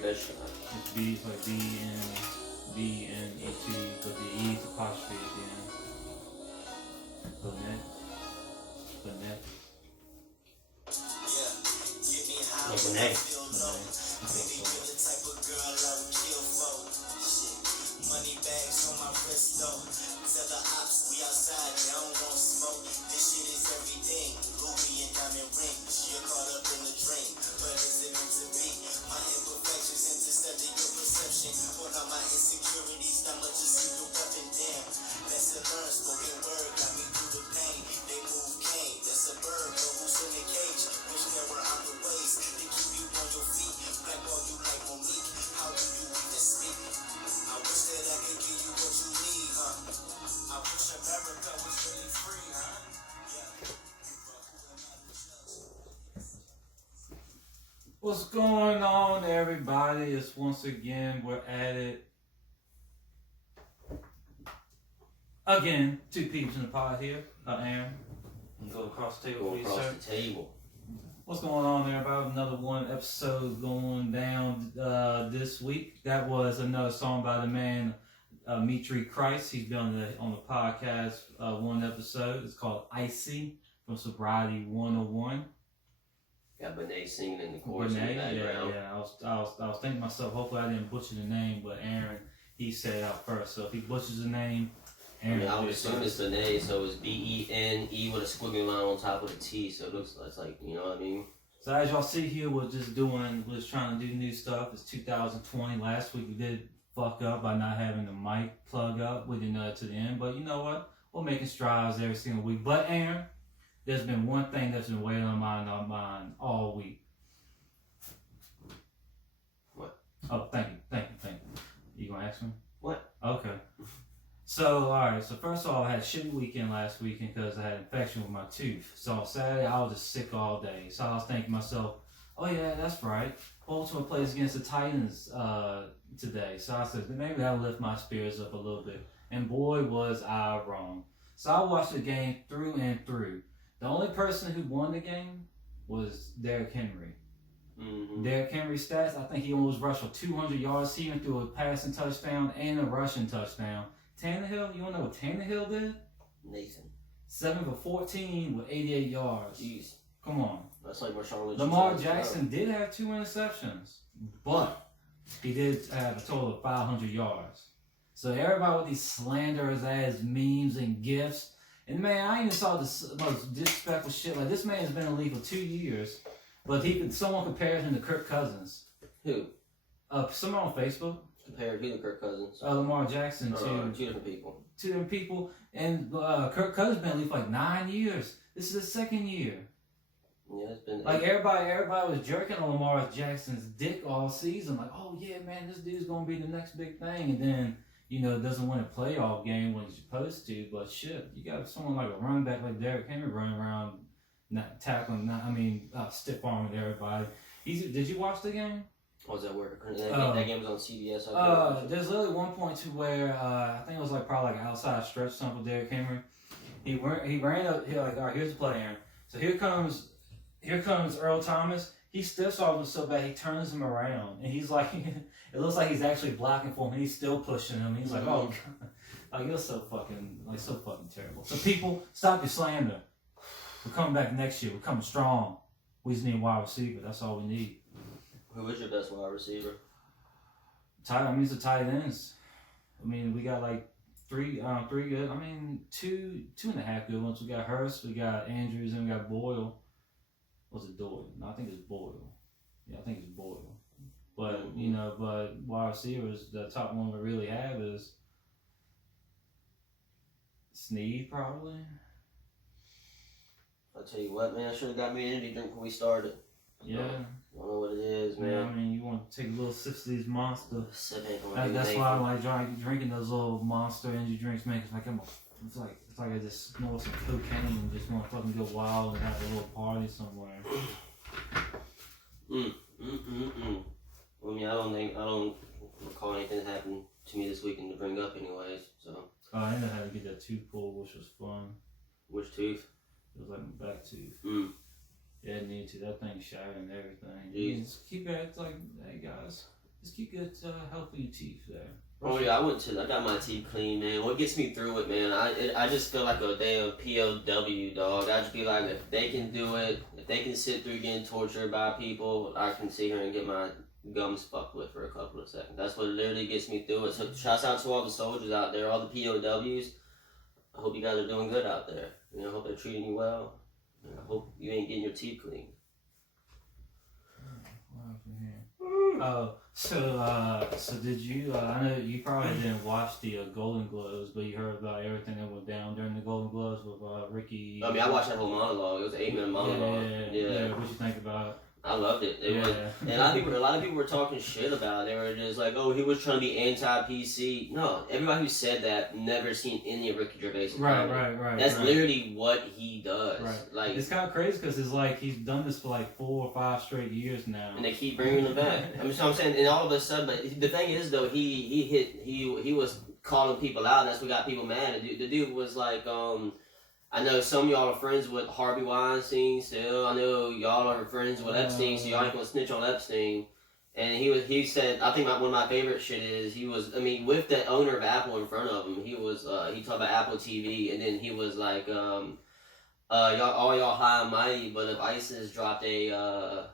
take that shot. It's B, it's like B-N-E-T, but the E's apostrophe at the end. Burnett. Renee. Money bags on my wrist though. Tell the ops we outside, they don't want smoke. This shit is everything. Louis and diamond ring. You're caught up in the dream, but is it meant to be? My imperfections intercepted your perception. What are my insecurities? Not much a secret weapon. Damn, lesson learned. Spoken word got me through the pain. They move cane. That's a bird, but who's in the cage? Wish there were other ways to keep you on your feet. Blackball you like Monique. How do you even speak? I wish that I could give you what you need, huh? I wish America was really free, huh? What's going on, everybody? It's once again, we're at it. Again, two peeps in the pod here. Aaron, go across the table, please, sir. The table. What's going on, everybody? Another one episode going down this week. That was another song by the man Mitri Christ. He's been on the podcast one episode. It's called Icy from Sobriety 101. Got Benet singing in the chorus in the background. Yeah. I was thinking to myself, hopefully I didn't butcher the name, but Aaron, he said it out first. So if he butchers the name, Aaron, I would assume it's Benet, so it's B-E-N-E with a squiggly line on top of the T, so it looks like, you know what I mean? So as y'all see here, we're trying to do new stuff. It's 2020. Last week we did fuck up by not having the mic plug up. We didn't know it to the end, but you know what? We're making strides every single week. But Aaron, there's been one thing that's been weighing on my mind all week. What? Oh, thank you. You gonna ask me? What? Okay. So, alright, so first of all, I had a shitty weekend last weekend because I had an infection with my tooth. So on Saturday, I was just sick all day. So I was thinking to myself, oh yeah, that's right. Baltimore plays against the Titans today. So I said, maybe that'll lift my spirits up a little bit. And boy, was I wrong. So I watched the game through and through. The only person who won the game was Derrick Henry. Mm-hmm. Derrick Henry's stats, I think he almost rushed for 200 yards. He even threw a passing touchdown and a rushing touchdown. Tannehill, you wanna know what Tannehill did? Nathan. 7 for 14 with 88 yards. Jeez. Come on. That's like Marshawn Lynch. Lamar Jackson did have 2 interceptions, but he did have a total of 500 yards. So everybody with these slanderous ass memes and gifs. And man, I even saw the most disrespectful shit. Like, this man has been in the league for 2 years, but someone compared him to Kirk Cousins. Who? Someone on Facebook. Compared who to Kirk Cousins? Lamar Jackson to two different people. 2 different people. And Kirk Cousins been in the league for like 9 years. This is his 2nd year. Yeah, it's been like everybody was jerking on Lamar Jackson's dick all season. Like, oh yeah, man, this dude's gonna be the next big thing. And then, doesn't win a playoff game when he's supposed to. But shit, you got someone like a running back like Derrick Henry running around, not tackling, stiff arming everybody. Did you watch the game? What was that word? That game was on CBS. There's literally one point to where I think it was probably an outside stretch something for Derrick Henry. He ran up here like, all right, here's the play, Aaron. So here comes Earl Thomas. He stiffs off him so bad he turns him around, and he's like, it looks like he's actually blocking for him, and he's still pushing him. He's like, oh, God. Like, you're so fucking terrible. So people, stop your slander. We're coming back next year. We're coming strong. We just need a wide receiver. That's all we need. Who is your best wide receiver? It's the tight ends. We got like three good. 2.5 good ones. We got Hurst, we got Andrews, and we got Boyle. Was it Doyle? No, I think it's Boyle. Yeah, I think it's Boyle. But but wide receivers, the top one we really have is Snead, probably. I'll tell you what, man, I should have got me an energy drink before we started. Yeah. I don't know what it is, man. Yeah, you want to take a little sips of these Monster. That's why I like drinking those little Monster energy drinks, man. It's like I just snort some cocaine and just want to fucking go wild and have a little party somewhere. I don't recall anything that happened to me this weekend to bring up, anyways. So. I ended up having to get that tooth pulled, which was fun. Which tooth? It was like my back tooth. Yeah, I need to. That thing shattered and everything. Jeez. Keep it. It's like, hey guys, just keep good health for your teeth there. Oh yeah, I got my teeth clean, man. What gets me through it, man? I just feel like a damn POW, dog. I just be like, if they can do it, if they can sit through getting tortured by people, I can sit here and get my gums fucked with for a couple of seconds. That's what literally gets me through it. So shouts out to all the soldiers out there, all the POWs. I hope you guys are doing good out there. You know, I hope they're treating you well. And I hope you ain't getting your teeth clean. So did you? I know you probably didn't watch the Golden Gloves, but you heard about everything that went down during the Golden Gloves with Ricky. I mean, I watched that whole monologue. It was an 8-minute monologue. Yeah. What you think about it? I loved it. It was, and a lot of people were talking shit about it. They were just like, "Oh, he was trying to be anti-PC." No, everybody who said that never seen any of Ricky Gervais. Right. That's literally what he does. Right. Like, it's kind of crazy because it's like he's done this for like 4 or 5 straight years now, and they keep bringing him back. I mean, so I'm saying, and all of a sudden, but the thing is though, he was calling people out. And that's what got people mad. The dude was like, I know some of y'all are friends with Harvey Weinstein still. I know y'all are friends with Epstein, so y'all ain't gonna snitch on Epstein. And he said, I think one of my favorite shit is with the owner of Apple in front of him, he talked about Apple TV, and then he was like, y'all high and mighty, but if ISIS dropped a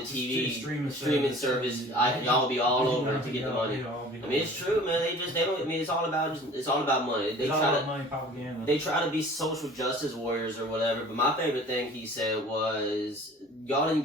TV streaming service, y'all will be all over to get the money. I mean, it's true, man. They don't. I mean, it's all about money. They try to be social justice warriors or whatever. But my favorite thing he said was, y'all didn't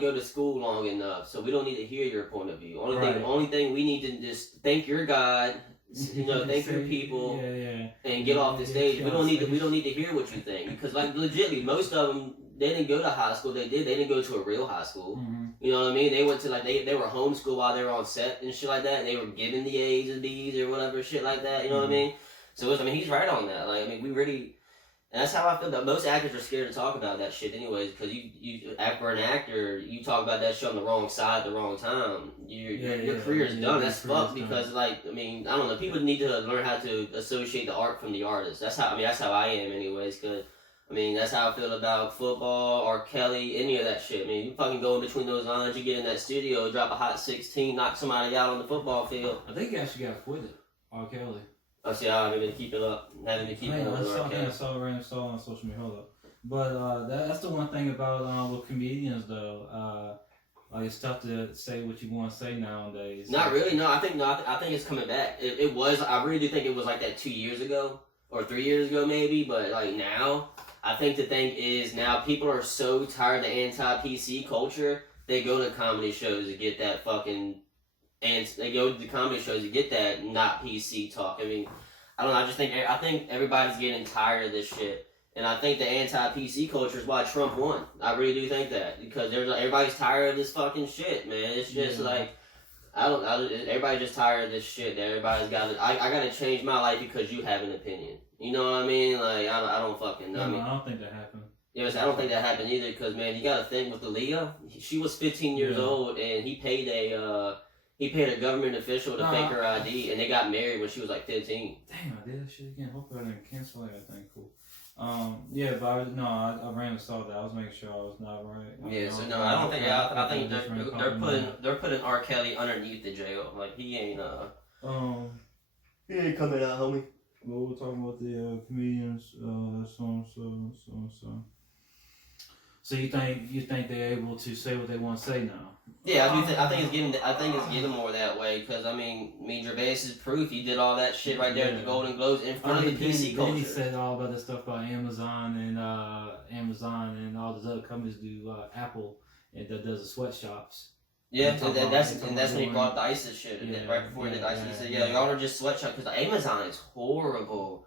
go to school long enough, so we don't need to hear your point of view. Only thing we need to just thank your God. Thank your people, and get off the stage. We don't need to hear what you think, because like legitimately, most of them, they didn't go to high school. They didn't go to a real high school. Mm-hmm. You know what I mean? They went to they were homeschooled while they were on set and shit like that, and they were getting the A's and B's or whatever shit like that. You know what I mean? So he's right on that. Like, I mean, we really. And that's how I feel that most actors are scared to talk about that shit anyways, because you for an actor, you talk about that shit on the wrong side at the wrong time. Your career's done. That's fucked because, like, I mean, I don't know. People need to learn how to associate the art from the artist. That's how I am anyways, because, I mean, that's how I feel about football, R. Kelly, any of that shit. I mean, you fucking go in between those lines, you get in that studio, drop a hot 16, knock somebody out on the football field. I think he actually got acquitted, R. Kelly. I see, I haven't been keep it up. I saw on social media. Hold up. But that's the one thing about with comedians though. Like, it's tough to say what you want to say nowadays. Not really. No, I think it's coming back. It was. I really do think it was like that 2 years ago or 3 years ago maybe. But like now, I think the thing is now people are so tired of the anti-PC culture. They go to comedy shows to get that fucking. And they go to the comedy shows to get that not PC talk. I mean, I don't know. I think everybody's getting tired of this shit, and I think the anti-PC culture is why Trump won. I really do think that, because everybody's tired of this fucking shit, man. It's just like everybody's just tired of this shit. Everybody's got to. I got to change my life because you have an opinion. You know what I mean? Like I don't fucking know. No, I don't think that happened. Yes, I don't think that happened either. Because man, you got to think with Aaliyah. She was 15 years old, and he paid a government official to fake her ID, and they got married when she was like 15. Damn, I did that shit again. Hopefully I didn't cancel everything. Cool. But I ran and saw that. I was making sure I was not right. I don't think. I think they're putting R. Kelly underneath the jail. Like he ain't coming out, homie. Well, we're talking about the comedians, so. So you think they're able to say what they want to say now? Yeah, I think it's getting more that way, because I mean Gervais is proof. He did all that shit right there at the Golden Globes in front of the PC culture. Then he said all about that stuff about Amazon and all those other companies do Apple and that does the sweatshops. Yeah, that's when he brought up the ISIS shit. Right before he did ISIS, he said, y'all are just sweatshops, because Amazon is horrible.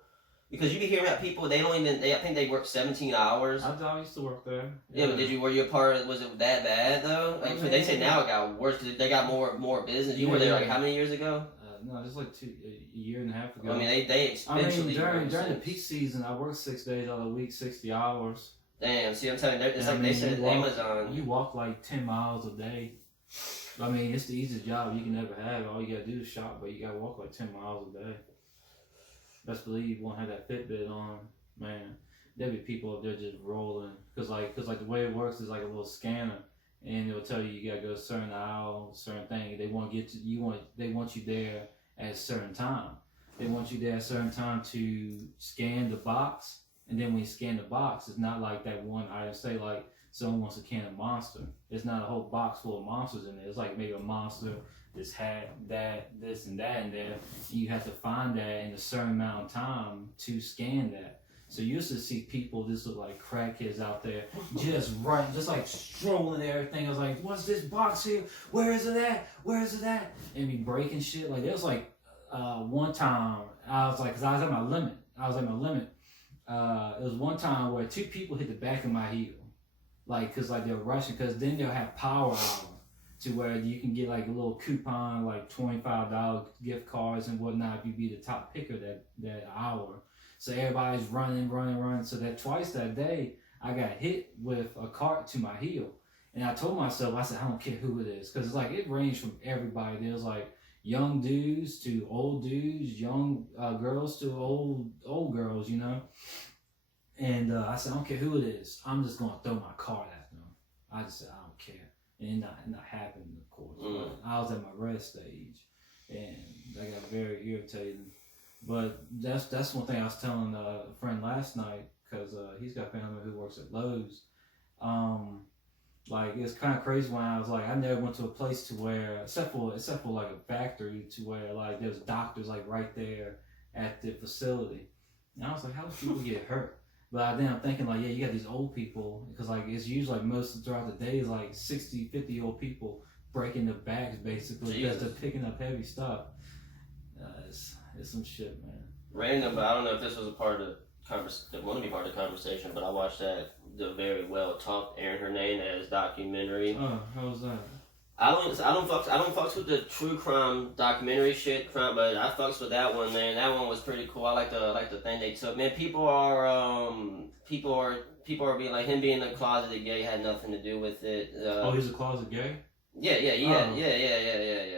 Because you be hearing about people, I think they work 17 hours. I used to work there. Yeah, but were you a part of, was it that bad though? Like, so they say now it got worse because they got more business. You were there like how many years ago? No, just like a year and a half ago. I mean, they exponentially during the peak season, I worked 6 days out of the week, 60 hours. Damn, see what I'm saying? It's like they said Amazon. You walk like 10 miles a day. I mean, it's the easiest job you can ever have. All you gotta do is shop, but you gotta walk like 10 miles a day. Best believe you won't have that Fitbit on, man. There'll be people up there just rolling, cause like the way it works is like a little scanner, and it'll tell you gotta go to a certain aisle, certain thing. They want to get to they want you there at a certain time. They want you there at a certain time to scan the box, and then when you scan the box, it's not like that one item. Say like someone wants a can of Monster. It's not a whole box full of monsters in there. It's like maybe a monster, this hat, that, this, and that in there. And you have to find that in a certain amount of time to scan that. So you used to see people, this look like crackheads out there, just running, just like strolling everything. I was like, what's this box here? Where is it at? Where is it at? And be breaking shit. Like, there was like one time, I was like, because I was at my limit. It was one time where 2 people hit the back of my heel. Like, because like they're rushing, because then they'll have power hour to where you can get like a little coupon, like $25 gift cards and whatnot if you be the top picker that hour. So everybody's running. So that twice that day, I got hit with a cart to my heel. And I told myself, I said, I don't care who it is. Because it's like, it ranged from everybody. There's like young dudes to old dudes, young girls to old girls, you know. And I said, I don't care who it is. I'm just going to throw my cart at them. I just said, I don't care. And it not happened, of course. But I was at my rest stage. And I got very irritated. But that's one thing I was telling a friend last night, because he's got family who works at Lowe's. Like, it's kind of crazy when I was like, I never went to a place to where, except for like a factory, to where like there's doctors like right there at the facility. And I was like, how do people get hurt? But then I'm thinking like, yeah, you got these old people, because like it's usually like most throughout the day is like 60, 50-year-old people breaking their backs basically because they're picking up heavy stuff. It's some shit, man. Random, but I don't know if this was a part of the conversation. It wouldn't be part of the conversation, but I watched the very well talked Aaron Hernandez documentary. Oh, how was that? I don't fucks with the true crime documentary shit, but I fucks with that one, man. That one was pretty cool. I like the thing they took. Man, people are being like, him being a closeted gay had nothing to do with it. He's a closet gay? Yeah.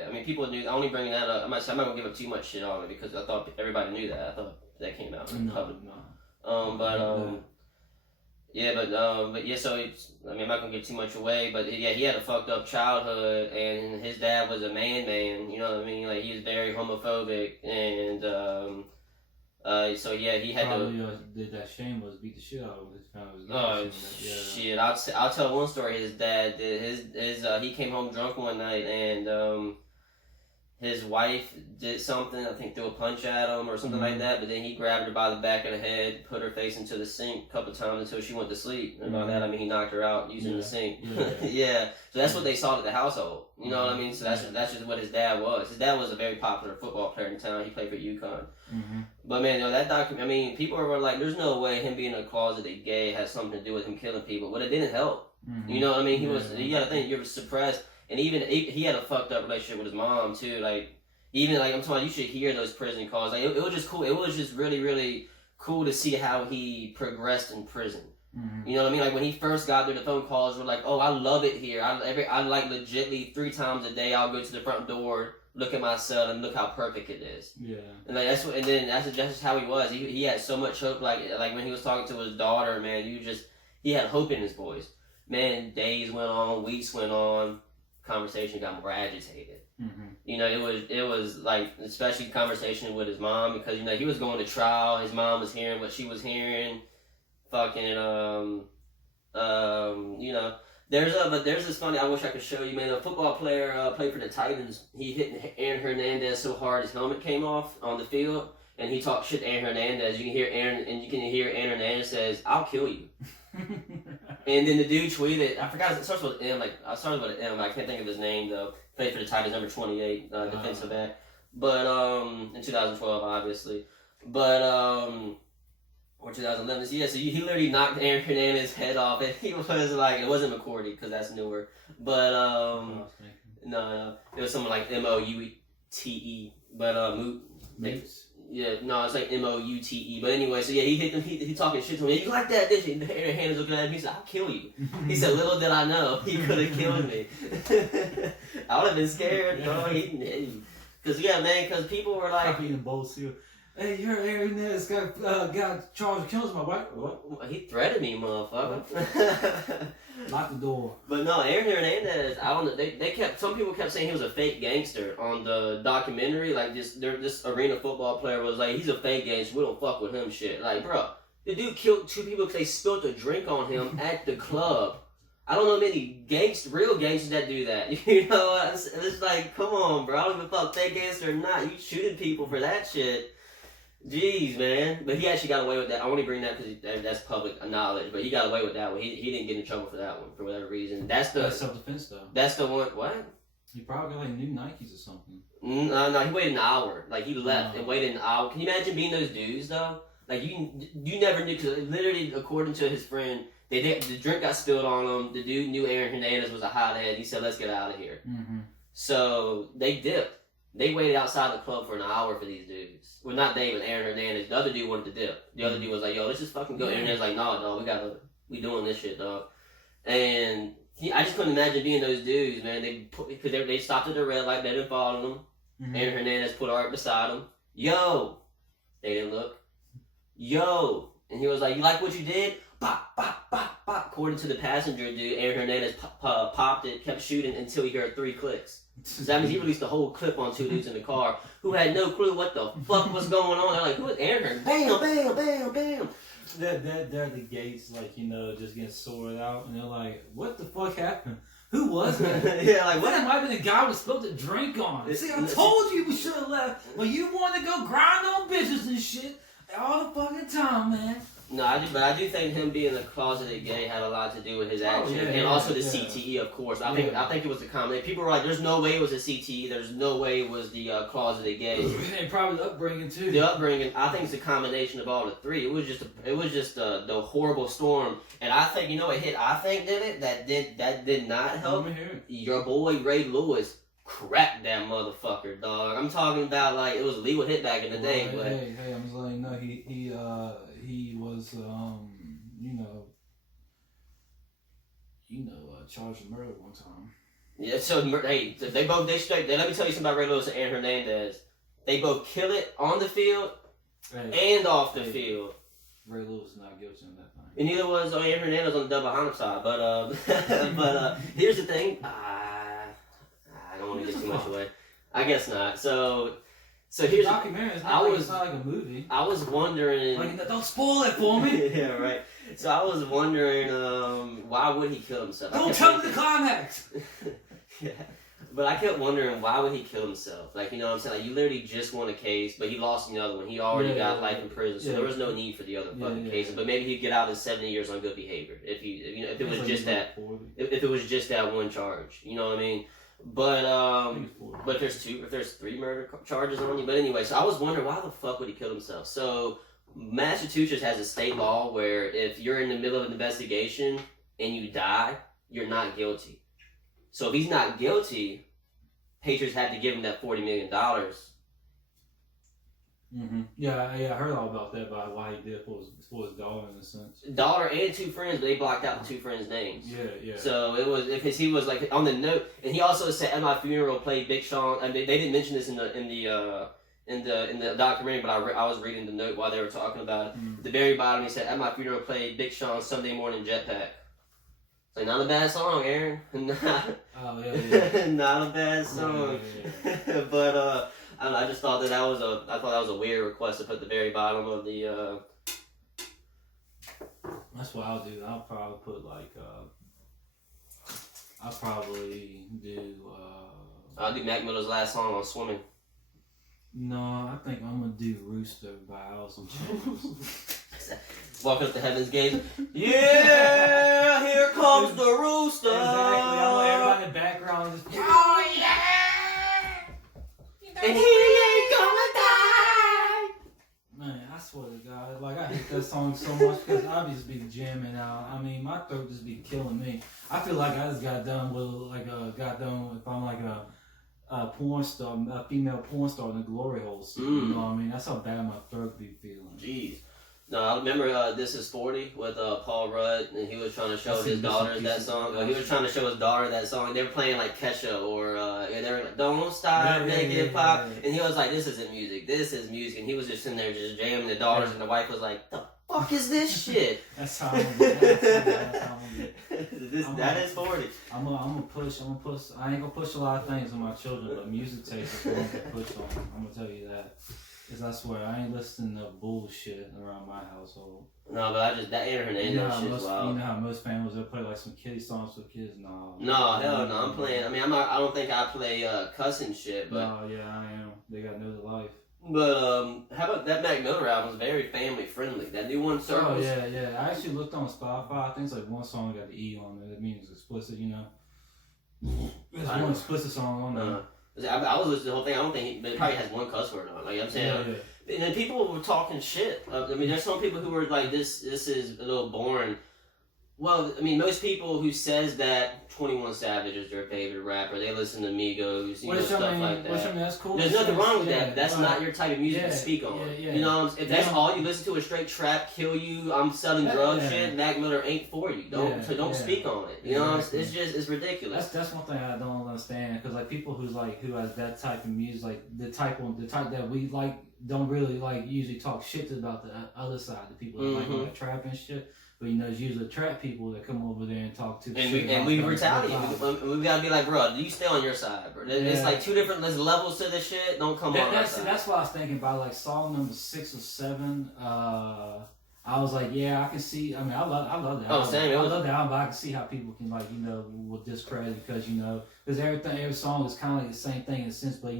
I mean, people knew. I only bringing that up. I'm not gonna give up too much shit on it because I thought everybody knew that. I thought that came out in public. So it's, I mean, I'm not gonna give too much away, but yeah, he had a fucked up childhood, and his dad was a man, you know what I mean? Like, he was very homophobic, and so yeah, he had probably did that shameless beat the shit out of his family. Oh shit! I'll tell one story. His dad did he came home drunk one night, and his wife did something, I think threw a punch at him or something like that, but then he grabbed her by the back of the head, put her face into the sink a couple times until she went to sleep. And by that, I mean he knocked her out using the sink. Yeah. So that's what they saw at the household. You know what I mean? So that's just what his dad was. His dad was a very popular football player in town. He played for UConn. But man, that document, I mean, people were like, there's no way him being a closeted gay has something to do with him killing people. But it didn't help. You know what I mean? You gotta think, you're suppressed. And even he had a fucked up relationship with his mom too. Like, even like I'm talking about, you should hear those prison calls. Like, it was just cool. It was just really, really cool to see how he progressed in prison. You know what I mean? Like, when he first got there, the phone calls were like, "Oh, I love it here. I like legitly 3 times a day. I'll go to the front door, look at my cell, and look how perfect it is." Yeah. And like that's just how he was. He had so much hope. Like when he was talking to his daughter, man, he had hope in his voice. Man, days went on, weeks went on. Conversation got more agitated. You know, it was like, especially conversation with his mom, because, you know, he was going to trial. His mom was hearing what she was hearing. Fucking you know, there's this funny, I wish I could show you, man. A football player played for the Titans. He hit Aaron Hernandez so hard his helmet came off on the field, and he talked shit to Aaron Hernandez. You can hear Aaron Hernandez says, "I'll kill you." And then the dude tweeted, I forgot, it starts with an M, I can't think of his name though. Played for the Titans, number 28, defensive back. But, in 2012, obviously. But, or 2011. So yeah, so he literally knocked Aaron Hernandez's head off, and he was like, it wasn't McCourty, because that's newer. But, no, it was something like Moute, but, yeah, no, it's like Moute. But anyway, so yeah, he hit him. He talking shit to him. You like that, didn't you? Aaron Hernandez looking at him. He said, "I'll kill you." He said, "Little did I know, he could have killed me." I would have been scared, bro. Because yeah, man, because people were like, eating bowl cereal. Hey, you heard Aaron Hernandez got charged with killing somebody. What? He threatened me, motherfucker. Lock the door. But no, Aaron Hernandez, I don't know. Some people kept saying he was a fake gangster on the documentary. Like this arena football player was like, he's a fake gangster. We don't fuck with him. Shit. Like, bro, the dude killed 2 people because they spilled a drink on him at the club. I don't know many real gangsters that do that. You know, it's like, come on, bro. I don't give a fuck, fake gangster or not. You shooting people for that shit. Jeez, man. But he actually got away with that. I only bring that because that's public knowledge. But he got away with that one. He didn't get in trouble for that one for whatever reason. That's self-defense, though. That's the one. What? He probably got like new Nikes or something. No, he waited an hour. Like, he left and waited an hour. Can you imagine being those dudes, though? Like, you never knew, because literally, according to his friend, the drink got spilled on him. The dude knew Aaron Hernandez was a hothead. He said, let's get out of here. Mm-hmm. So they dipped. They waited outside the club for an hour for these dudes. Well, not they, but Aaron Hernandez. The other dude wanted to dip. The other dude was like, yo, let's just fucking go. Aaron Hernandez was like, nah, dog, we doing this shit, dog. And I just couldn't imagine being those dudes, man. Because they stopped at the red light. They didn't follow them. Mm-hmm. Aaron Hernandez put right beside him. Yo! They didn't look. Yo! And he was like, you like what you did? Bop, bop, bop, bop. According to the passenger dude, Aaron Hernandez popped it, kept shooting until he heard 3 clicks. So that means he released the whole clip on 2 dudes in the car who had no clue what the fuck was going on. They're like, who is Aaron Hernandez? Bam, bam, bam, bam. They're the gates, like, you know, just getting sorted out. And they're like, what the fuck happened? Who was that? Yeah, like, what? That might have been the guy who spilled the drink on. See, I told you we should have left. When you wanted to go grind on bitches and shit all the fucking time, man. No, I do think him being a closeted gay had a lot to do with his action, and also the CTE, of course. I think it was the combination. People were like, "There's no way it was a CTE. There's no way it was the closeted gay." And probably the upbringing too. The upbringing, I think, it's a combination of all the 3. It was just the horrible storm, and I think, you know what hit. I think did it that did not help. Your boy Ray Lewis cracked that motherfucker, dog. I'm talking about, like, it was a legal hit back in the day. But hey, I'm just letting you know he was charged with murder one time. Yeah, so hey, they let me tell you something about Ray Lewis and Aaron Hernandez. They both kill it on the field and off the field. Ray Lewis is not guilty on that thing. And neither was Aaron Hernandez on the double homicide. But here's the thing. I don't want to give too much away. I guess not. So here's documentary. It's not like a movie. I was wondering. Like, don't spoil it for me. Yeah, right. So I was wondering, why would he kill himself? Don't tell me the climax. Yeah, but I kept wondering, why would he kill himself? Like, you know what I'm saying? Like, you literally just won a case, but he lost the other one. He already got life in prison, so there was no need for the other fucking cases. But maybe he'd get out in 70 years on good behavior if it was just that. If it was just that one charge, you know what I mean? But if there's 3 murder charges on you. But anyway, so I was wondering, why the fuck would he kill himself? So Massachusetts has a state law where if you're in the middle of an investigation and you die, you're not guilty. So if he's not guilty, Patriots had to give him that $40 million. Mm-hmm. Yeah, I heard all about that, about why he did for his daughter, in a sense. Daughter and 2 friends, but they blocked out the 2 friends' names. Yeah. So it was, because he was like on the note, and he also said at my funeral played Big Sean. I mean, they didn't mention this in the documentary, but I was reading the note while they were talking about it. At the very bottom, he said, at my funeral played Big Sean Sunday Morning Jetpack. It's like, not a bad song, Aaron. Not a bad song. Yeah. But I don't know, I just thought that was a weird request to put at the very bottom of the. That's what I'll do. I'll probably put I'll probably do. I'll do Mac Miller's last song on swimming. No, I think I'm gonna do Rooster by Alice in Chains. Walking up to Heaven's Gate. Yeah, here comes the rooster. Exactly. I want everybody in the background just. Oh yeah. And he ain't gonna die. Man, I swear to God, like, I hate that song so much because I just be jamming out. I mean, my throat just be killing me. I feel like I just got done with if I'm like a porn star, a female porn star in the glory hole scene. You know what I mean? That's how bad my throat be feeling. Jeez. No, I remember This Is 40 with Paul Rudd, and he was trying to show his daughters that song. He was trying to show his daughter that song. They were playing like Kesha or and they were like, "Don't stop, make it pop," and he was like, "This isn't music. This is music." And he was just sitting there just jamming the daughters, and the wife was like, "The fuck is this shit?" That's how I'm gonna get. That's how I'm gonna get. That is 40. I'm gonna push. I ain't gonna push a lot of things on my children, but music taste is what I'm gonna push on. I'm gonna tell you that. Cause I swear I ain't listening to bullshit around my household. No, but that Hernandez shit's wild. You know how most families they'll play like some kiddie songs for kids. No, hell no. I'm playing. I mean, I don't think I play cussing shit, but no, yeah, I am. They got no life. But how about that Mac Miller album's very family friendly. That new one, Circles. Oh yeah. I actually looked on Spotify. I think it's like one song got the E on it. That means it's explicit. You know, there's one explicit song on there. I was listening to the whole thing. I don't think it probably has one cuss word on it. Like I'm saying, and then people were talking shit. I mean, there's some people who were like, "This is a little boring." Well, I mean, most people who says that 21 Savage is their favorite rapper, they listen to Migos, stuff like that. Which I mean, that's cool. There's nothing wrong with that. That's not your type of music to speak on. You know, if that's all you listen to is straight trap, kill you, I'm selling drugs, shit, Mac Miller ain't for you. Don't speak on it. You know, it's ridiculous. That's one thing I don't understand because like people who has that type of music, like the type that we like, don't really like usually talk shit about the other side. The people that like trap and shit. But it's usually trap people that come over there and talk to. And we retaliate. We gotta be like, bro, you stay on your side, bro. It's like two different levels to this shit. Don't come on our side. That's what I was thinking about, like song number 6 or 7. I was like, yeah, I can see. I mean, I love that. Oh, same. I love that album, but I can see how people can will discredit because every song is kind of like the same thing in a sense, but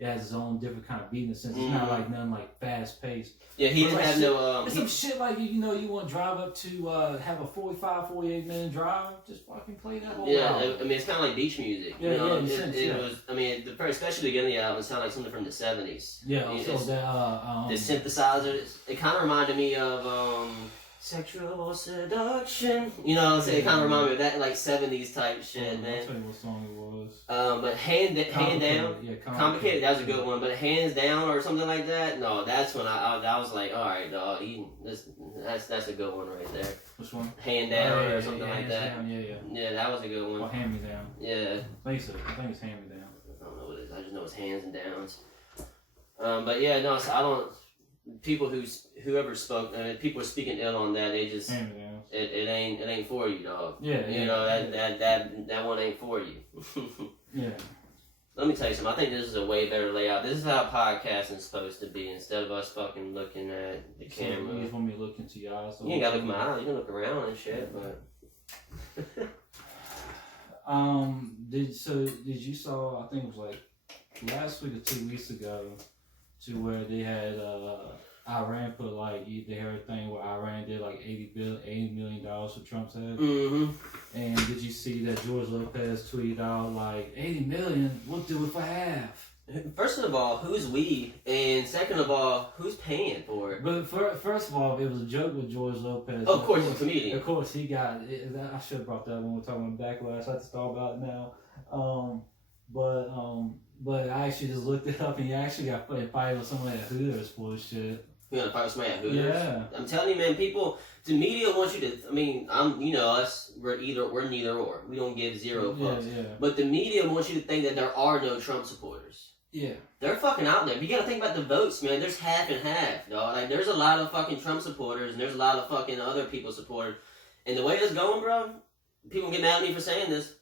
it has its own different kind of beat in a sense. It's not like nothing like fast paced. Yeah, he didn't have no. Some shit like you want to drive up to have a 48 minute drive, just fucking play that whole album. I mean, it's kind of like beach music. Yeah, it was. I mean, especially the beginning of the album, it sounded like something from the 70s. Yeah, so that the synthesizers. It kind of reminded me of Sexual Seduction. You know what I'm saying? It kind of reminded me of that like 70s type shit, man. I'll tell you what song it was. But hand down, complicated. That was a good one. But hands down or something like that. No, that's when I was like, all right, dog. That's a good one right there. Which one? Hand down or something like that. Down, yeah, that was a good one. Or hand me down. Yeah. I think it's hand me down. I don't know what it is. I just know it's hands and downs. But yeah, no. So I don't. People whoever spoke, people were speaking ill on that. They just it ain't for you, dog. Yeah, you know that one ain't for you. Yeah. Let me tell you something. I think this is a way better layout. This is how podcasting is supposed to be. Instead of us fucking looking at the camera. You just want me to look into your eyes? You ain't gotta look in my eyes. You can look around and shit, but. Did you saw? I think it was like last week or 2 weeks ago. To where they had Iran put like they heard a thing where Iran did like $80 million for Trump's head. Mm-hmm. And did you see that George Lopez tweeted out like 80 million? We'll do it for half. First of all, who's we? And second of all, who's paying for it? But first of all, it was a joke with George Lopez. Of course, he's a comedian. Of course, he got it. I should have brought that when we were talking about backlash. I have to talk about it now. But I actually just looked it up and he actually got fired with somebody at Hooters for shit. You got to fight with somebody at Hooters? Yeah. I'm telling you, man, the media wants you to, I mean, us, we're neither or. We don't give zero fucks. Yeah. But the media wants you to think that there are no Trump supporters. Yeah. They're fucking out there. You gotta think about the votes, man. There's half and half, dog. Like, there's a lot of fucking Trump supporters and there's a lot of fucking other people supporters. And the way it's going, bro, people get mad at me for saying this.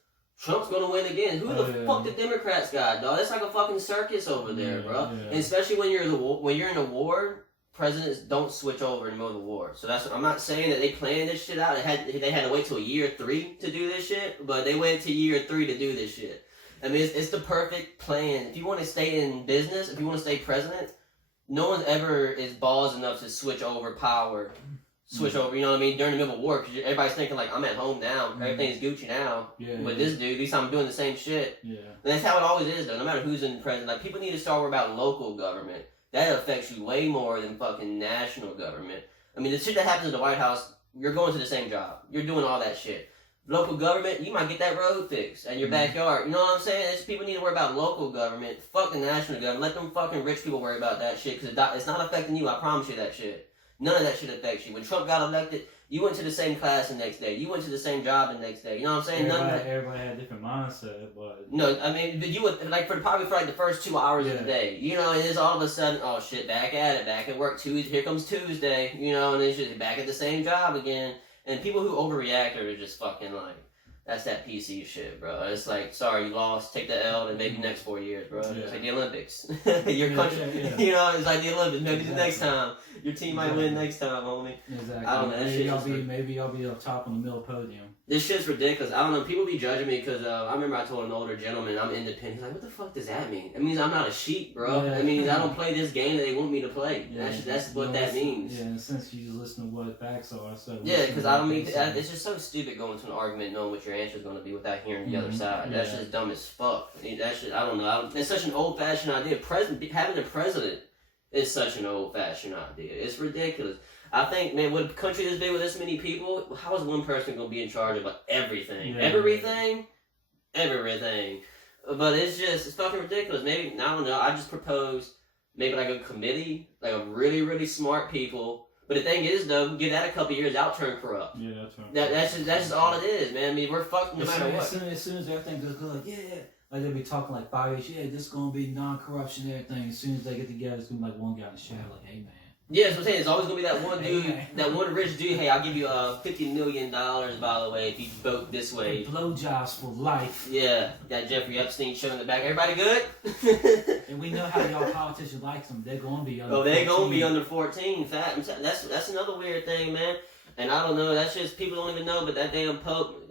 Trump's gonna win again. Who the fuck the Democrats got, dog? It's like a fucking circus over there, bro. Yeah. And especially when you're in a war, presidents don't switch over in the middle of the war. So I'm not saying that they planned this shit out. They had to wait till year 3 to do this shit, but they waited to year 3 to do this shit. I mean, it's the perfect plan. If you want to stay in business, if you want to stay president, no one ever is balls enough to switch over power. Switch over, you know what I mean, during the middle of war, because everybody's thinking, like, I'm at home now, everything's Gucci now, but this dude, at least I'm doing the same shit. Yeah. And that's how it always is, though, no matter who's in president. Like, people need to start worrying about local government. That affects you way more than fucking national government. I mean, the shit that happens in the White House, you're going to the same job. You're doing all that shit. Local government, you might get that road fixed in your backyard. You know what I'm saying? People need to worry about local government. Fuck the national government. Let them fucking rich people worry about that shit, because it's not affecting you. I promise you that shit. None of that shit affects you. When Trump got elected, you went to the same class the next day. You went to the same job the next day. You know what I'm saying? Everybody had a different mindset, but no, I mean, but you would like probably for like the first 2 hours of the day. You know, and it's all of a sudden, oh shit, back at it, back at work. Tuesday, here comes Tuesday. You know, and it's just back at the same job again. And people who overreact are just fucking like. That's that PC shit, bro. It's like, sorry, you lost, take the L, and maybe next 4 years, bro. Yeah. It's like the Olympics. Your country, you know, it's like the Olympics. Maybe the next time. Your team might win next time, homie. Exactly. I don't know. Maybe y'all be up top on the middle podium. This shit's ridiculous. I don't know. People be judging me because I remember I told an older gentleman I'm independent. He's like, what the fuck does that mean? It means I'm not a sheep, bro. Yeah. It means I don't play this game that they want me to play. Yeah. That's what that means. Yeah, and since you just listen to what facts are, so yeah, because I don't mean it's just so stupid going to an argument knowing what your answer is going to be without hearing the other side. Yeah. That's just dumb as fuck. I mean, that shit, I don't know. It's such an old fashioned idea. Having a president is such an old fashioned idea. It's ridiculous. I think, man, with a country this big with this many people, how is one person going to be in charge of everything? Yeah. Everything. But it's fucking ridiculous. Maybe, I don't know, I just propose maybe like a committee, like a really, really smart people. But the thing is, though, give that a couple years, that'll turn corrupt. Yeah, that's right. That's just all it is, man. I mean, we're fucked no matter what. As soon as everything goes good, like, yeah. Like, they'll be talking like 5 years, yeah, this is going to be non-corruption and everything. As soon as they get together, it's going to be like one guy in the shadow, like, hey, man. Yeah, that's what I'm saying. It's always going to be that one dude, that one rich dude, hey, I'll give you $50 million, by the way, if you vote this way. Blowjobs for life. Yeah, got Jeffrey Epstein show in the back. Everybody good? And we know how y'all politicians like them. They're going to be under 14. They're going to be under 14. That's another weird thing, man. And I don't know, that's just, people don't even know, but that damn Pope,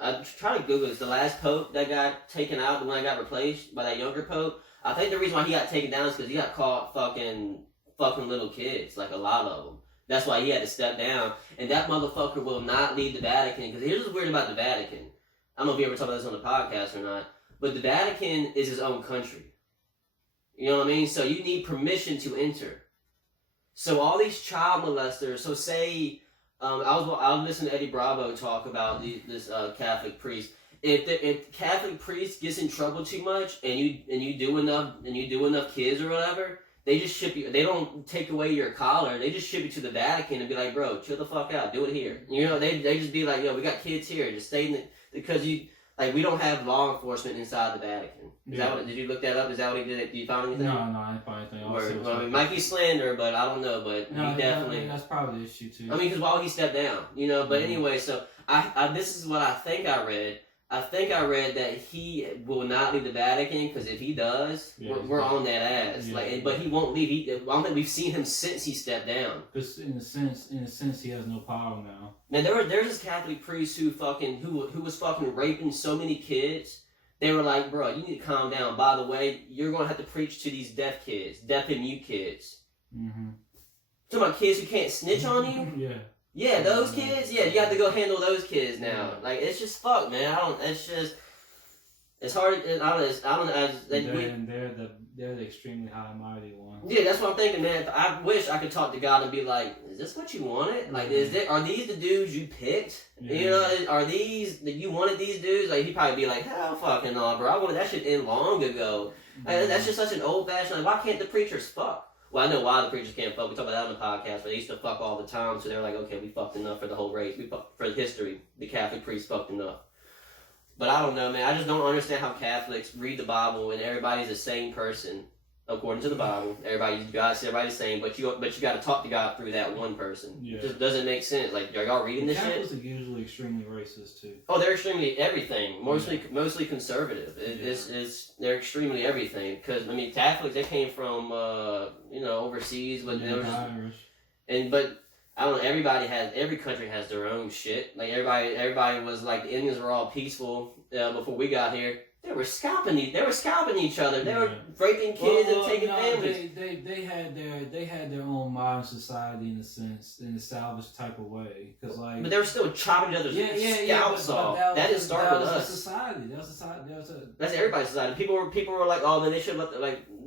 I try to Google this, the last Pope that got taken out, the one that got replaced by that younger Pope, I think the reason why he got taken down is because he got caught fucking little kids, like a lot of them. That's why he had to step down. And that motherfucker will not leave the Vatican, because here's what's weird about the Vatican. I don't know if you ever talked about this on the podcast or not, but the Vatican is his own country. You know what I mean? So you need permission to enter. So all these child molesters, so say... I was listening to Eddie Bravo talk about this Catholic priest. If Catholic priest gets in trouble too much and you do enough kids or whatever, they just ship you. They don't take away your collar. They just ship you to the Vatican and be like, bro, chill the fuck out, do it here. You know, they just be like, yo, we got kids here, just stay in the, because we don't have law enforcement inside the Vatican. Did you look that up? Is that what he did? Did you find anything? No, I didn't find anything. Well, it might be slander, but I don't know. But no, he definitely. That's probably the issue too. I mean, because why would he step down? You know. But anyway, so I this is what I think I read. I think I read that he will not leave the Vatican because if he does, we're on that ass. Yeah. But he won't leave. I don't think we've seen him since he stepped down. Because in a sense, he has no power now. Man, there's this Catholic priest who was fucking raping so many kids. They were like, bro, you need to calm down. By the way, you're gonna have to preach to these deaf and mute kids. Mm-hmm. Talking about kids who can't snitch on you. Yeah. Yeah, those kids. Yeah, you have to go handle those kids now. Like, it's just fuck, man. It's hard. They're the extremely high and mighty ones. Yeah, that's what I'm thinking, man. I wish I could talk to God and be like, is this what you wanted? Like, are these the dudes you picked? Yeah. You know, are these that you wanted these dudes? Like, he'd probably be like, hell fucking no, bro. I wanted that shit in long ago. Like, that's just such an old fashioned. Like, why can't the preachers fuck? Well, I know why the preachers can't fuck. We talk about that on the podcast, but they used to fuck all the time. So they're like, okay, we fucked enough for the whole race. We fucked for history. The Catholic priests fucked enough. But I don't know, man. I just don't understand how Catholics read the Bible and everybody's the same person according to the Bible. Everybody's the same, but you got to talk to God through that one person. Yeah. It just doesn't make sense. Like, are y'all reading this shit? Catholics are usually extremely racist too. Oh, they're extremely everything. Mostly conservative. They're extremely everything. Because I mean, Catholics, they came from overseas, but but I don't know. Every country has their own shit. Like everybody was like, the Indians were all peaceful before we got here. They were scalping each other. They were raping kids and taking families. They had their own modern society in a sense, in a salvage type of way. But they were still chopping each other's scalps off. That didn't start with us. That's everybody's society. People were like, oh man, they should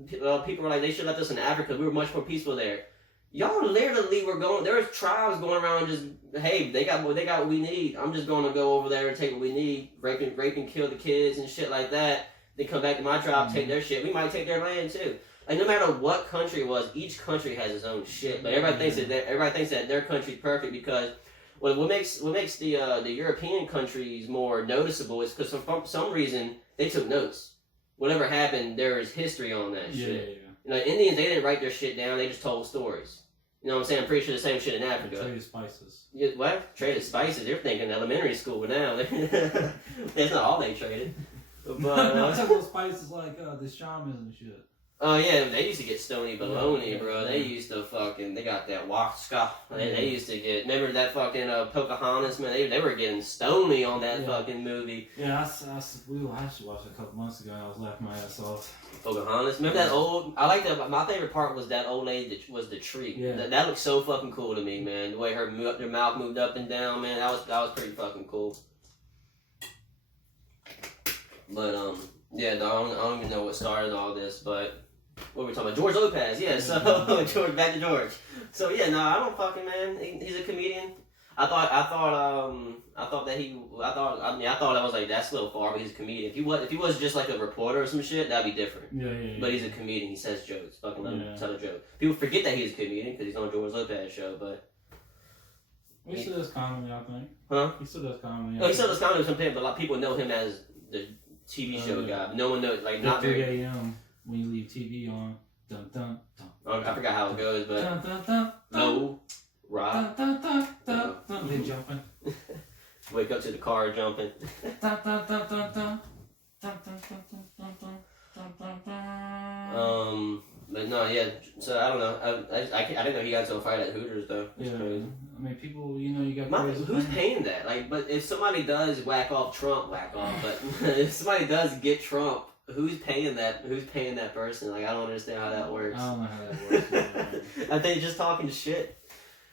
people were like, they should let us in Africa. We were much more peaceful there. Y'all literally were going. There was tribes going around just, hey, they got what we need. I'm just going to go over there and take what we need, rape and kill the kids and shit like that. They come back to my tribe, take their shit. We might take their land too. like no matter what country it was, each country has its own shit. But everybody thinks that their country's perfect because what makes the European countries more noticeable is because for some reason they took notes. Whatever happened, there is history on that shit. Yeah. You know, Indians, they didn't write their shit down; they just told stories. You know what I'm saying? I'm pretty sure the same shit in Africa. Traded spices. Yeah, what? Traded spices? You're thinking elementary school now. That's not all they traded. But no, I'm talking about spices like the shamans and shit. Oh yeah, they used to get stony baloney, Yeah, bro. yeah. They used to they got that Wakska. They used to get, remember that fucking Pocahontas, man? They were getting stony on that fucking movie. Yeah, I actually watched it a couple months ago and I was laughing my ass off. Pocahontas. Remember that old, I like that, my favorite part was that old lady that was the tree. Yeah. That looked so fucking cool to me, man. The way her mouth moved up and down, man, that was pretty fucking cool. But, yeah, no, I don't even know what started all this, but what were we talking about? George Lopez, yeah. So George, back to George. So yeah, no, I don't fucking, man. He's a comedian. I thought that was like that's a little far, but he's a comedian. If he was just like a reporter or some shit, that'd be different. Yeah. But he's a comedian. He says jokes. Fucking let him tell a joke. People forget that he's a comedian because he's on George Lopez show, but. He still does comedy, I think. Huh? He still does comedy. Oh, he still does comedy sometimes, but a lot of people know him as the TV show guy. But no one knows, like, not 3 very. a.m. when you leave TV on. Dun dun dun. Oh, I forgot how it goes, but. Dun dun dun. No. Rob. Dun dun dun dun. They jumping. Wake up to the car jumping. Dun dun dun dun dun. Dun dun dun dun dun dun dun. But no, yeah. So I don't know. I didn't know he got into a fight at Hooters though. That's crazy. I mean, people, you got. Who's paying that? Like, but if somebody does whack off Trump, but if somebody does get Trump, who's paying that? Who's paying that person? Like, I don't understand how that works. I don't know how that works. I think just talking shit.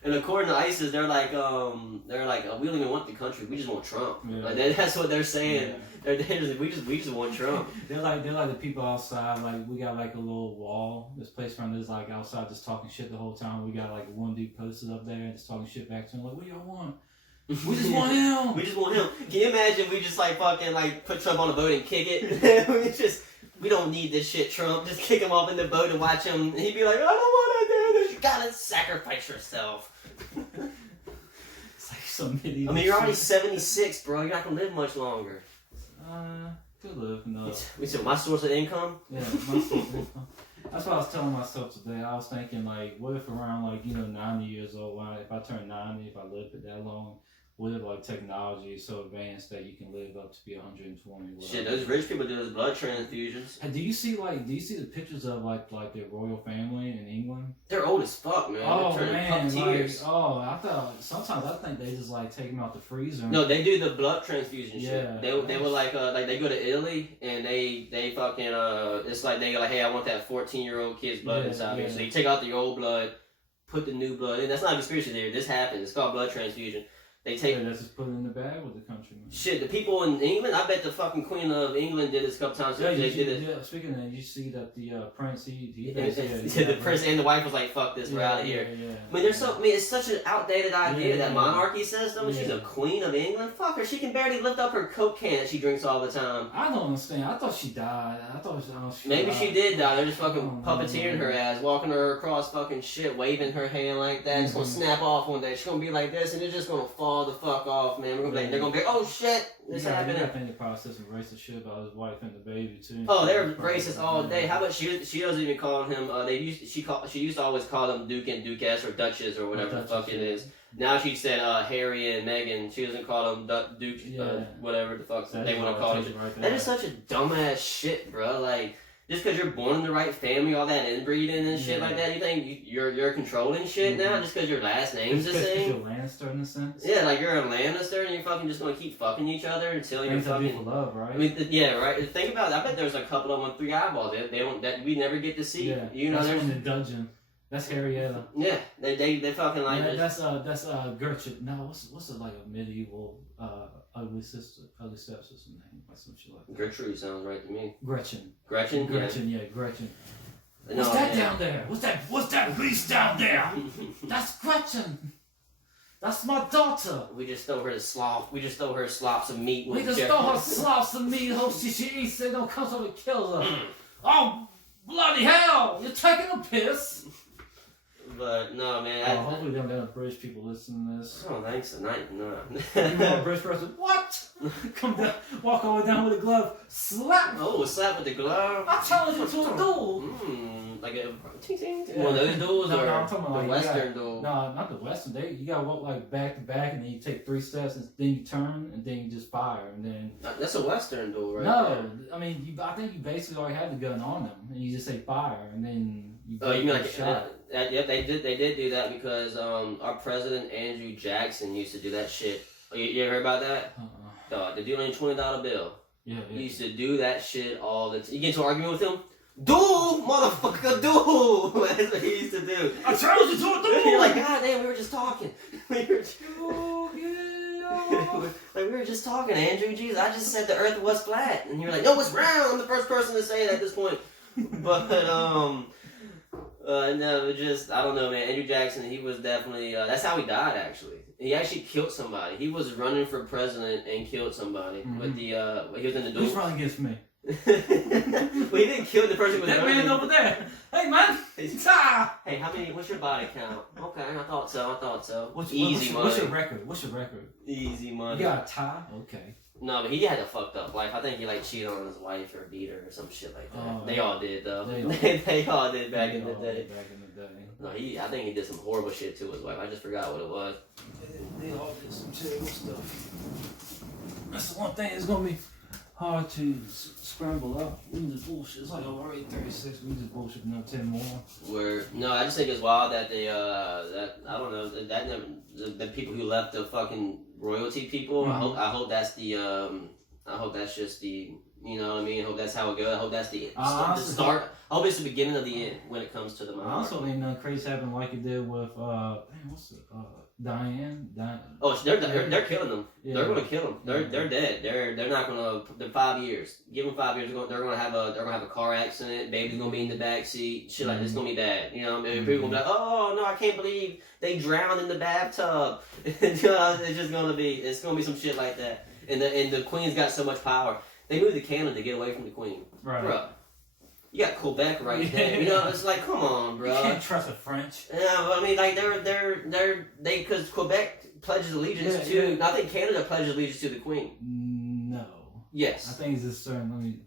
And according to ISIS, they're like, we don't even want the country. We just want Trump. Yeah. Like that's what they're saying. Yeah. We just want Trump. they're like the people outside. Like we got like a little wall that's placed around this like outside, just talking shit the whole time. We got like one dude posted up there, just talking shit back to him. Like, what y'all want? We just want him. We just want him. Can you imagine? We just like fucking like put Trump on a boat and kick it. We don't need this shit, Trump. Just kick him off in the boat and watch him. And he'd be like, I don't want to do this. You gotta sacrifice yourself. It's like some medieval. I mean, you're already 76, bro. You're not gonna live much longer. Good live, no. We said my source of income. Yeah, my source of income. That's what I was telling myself today. I was thinking, like, what if around, like, 90 years old, if I turn 90, if I live for that long, what if, like, technology is so advanced that you can live up to be 120? Shit, those rich people do those blood transfusions. And do you see the pictures of, like the royal family in England? They're old as fuck, man. Oh, They're man. puppeteers. I thought, sometimes I think they just, like, take them out the freezer. No, they do the blood transfusion shit. Yeah. They were like they go to Italy and they fucking it's like they go like, hey, I want that 14-year-old kid's blood inside me. So you take out the old blood, put the new blood in. That's not a conspiracy theory. This happens. It's called blood transfusion. They take that's just put it in the bag with the country. Shit, the people in England, I bet the fucking Queen of England did this a couple times. Yeah, they did it. Yeah, speaking of that, you see that the prince, the prince and the wife was like, fuck this, we're out of here. Yeah. I mean, it's such an outdated idea, that monarchy system. She's a queen of England. Fuck her, she can barely lift up her Coke can that she drinks all the time. I don't understand. I thought she died. I thought she Maybe died. she did die. They're just fucking puppeteering her ass, walking her across fucking shit, waving her hand like that. It's gonna snap off one day. She's gonna be like this, and it's just gonna fall the fuck off. Man, they're gonna be like, oh shit, this happened. I think they probably said some racist shit about his wife and the baby too. Oh, they're racist all day. How about she doesn't even call him? She used to always call them Duke and Duchess or Duchess or whatever the fuck it is. Now she said Harry and Meghan. She doesn't call them Duke, whatever the fuck they want to call it. That is such a dumbass shit, bro. Like, just because you're born in the right family, all that inbreeding and shit like that, you think you're controlling shit now just because your last name's the same? You're Lannister in a sense. Yeah, like you're a Lannister and you're fucking just gonna keep fucking each other until you're fucking. Love, right? I mean, yeah, right. Think about it. I bet there's a couple of them with 3 eyeballs. They don't. That we never get to see. Yeah, you know, that's there's in the dungeon. That's Harrietta. Yeah, they fucking like. Yeah, that's Gertrude. No, what's it like a medieval ugly stepsister name? Like some shit like that. Gertrude sounds right to me. Gretchen. Gretchen. Yeah, Gretchen. No, what's that down there? What's that beast down there? That's Gretchen. That's my daughter. We just throw her slops of meat. We just throw her slops of meat. Hope she eats it. Don't come so to kill her. Oh, bloody hell, you're taking a piss. But no, man. Hopefully, them damn British people listen to this. Oh, thanks tonight. No. You know, a British person, what? Come down, walk all the way down with a glove, slap. Oh, slap with the glove. I challenge you to a duel. Like a ting ting. One of those duels No, or I'm talking about the like Western duel. No, not the Western. You gotta walk like back to back, and then you take 3 steps, and then you turn, and then you just fire, and then. That's a Western duel, right? No, I mean, I think you basically already have the gun on them, and you just say fire, and then you. Oh, you mean like shot. Yep, they did do that because our president Andrew Jackson used to do that shit. You ever heard about that? Dog, the dude on a $20 bill. Yeah. He used to do that shit all the time. You get into an argument with him? Duel, motherfucker, duel! That's what he used to do. I challenge you to a duel! You're like, God damn, we were just talking. Yeah. Like, we were just talking, Andrew. Jeez, I just said the earth was flat. And you're like, no, it's round. I'm the first person to say it at this point. But, no, just, I don't know, man. Andrew Jackson, he was definitely, that's how he died, actually. He actually killed somebody. He was running for president and killed somebody with the, he was in the duel. Who's running against me? Well, he didn't kill the person who was That running. man over there. Hey, man. Hey, how many, what's your body count? Okay, I thought so. What's Easy money. What's your record? Easy money. You got a tie? Okay. No, but he had a fucked up life. I think he like cheated on his wife or beat her or some shit like that. Oh, they all did though. They all They all did back in the day. Back in the day. No, I think he did some horrible shit to his wife. I just forgot what it was. They all did some terrible stuff. That's the one thing. It's gonna be hard to scramble up. We can just bullshit. It's like already 36. We can just bullshit another 10 more. No, I just think it's wild that they that I don't know that never the people who left the fucking royalty people. Mm-hmm. I hope that's the I hope that's just the, you know what I mean? I hope that's how it goes. I hope that's the start. I hope it's the beginning of the end when it comes to the monarchy. I also think nothing crazy happened like it did with what's the Diane. Oh, they're killing them. Yeah. They're gonna kill them. They're dead. They're not gonna. They're 5 years. Give them 5 years. They're gonna have a car accident. Baby's gonna be in the back seat. Shit like this gonna be bad. You know, people gonna be like, oh no, I can't believe they drowned in the bathtub. It's gonna be some shit like that. And the Queen's got so much power. They moved to Canada to get away from the Queen. Right. Bro, you got Quebec right there. You know, it's like, come on, bro. You can't trust the French. Yeah, but I mean, like they because Quebec pledges allegiance to. Yeah. I think Canada pledges allegiance to the Queen. No. Yes. I think it's a certain. Let me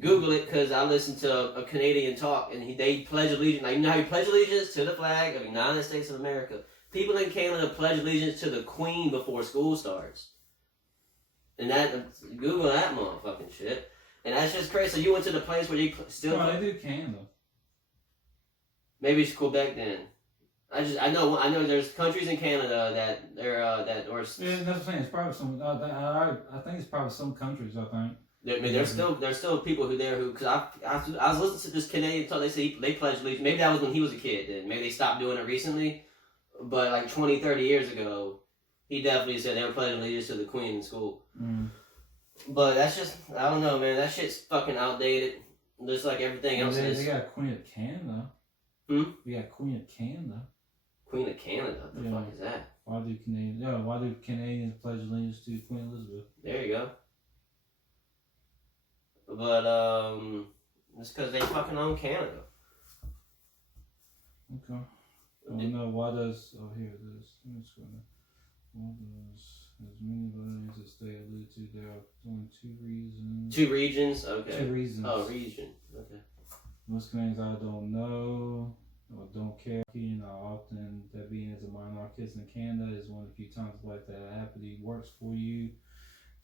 Google it because I listened to a Canadian talk and they pledge allegiance. Like, you know how you pledge allegiance to the flag of the United States of America. People in Canada pledge allegiance to the Queen before school starts. And that Google that motherfucking shit. And that's just crazy. So you went to the place where you still. No, they do Canada. Maybe it's Quebec then. I know. There's countries in Canada that they're that or. Yeah, that's what I'm saying. It's probably some. I think it's probably some countries. I think. I mean, there's still people who because I was listening to this Canadian talk. They say they pledged allegiance. Maybe that was when he was a kid. Then maybe they stopped doing it recently. But like 20, 30 years ago, he definitely said they were pledging allegiance to the Queen in school. Mm. But that's just, I don't know, man. That shit's fucking outdated. Just like everything else is. They got Queen of Canada. We got Queen of Canada. Queen of Canada? What the fuck is that? Why do Canadians pledge allegiance to Queen Elizabeth? There you go. But, it's because they fucking own Canada. Okay. No, why does... Oh, here it is. Why does... As many voting as they allude to, there are only 2 reasons. 2 regions? Okay. 2 reasons. Oh, region. Okay. Most Canadians I don't know or don't care, and often that being as a monarchist in Canada is one of the few times in life that happily works for you.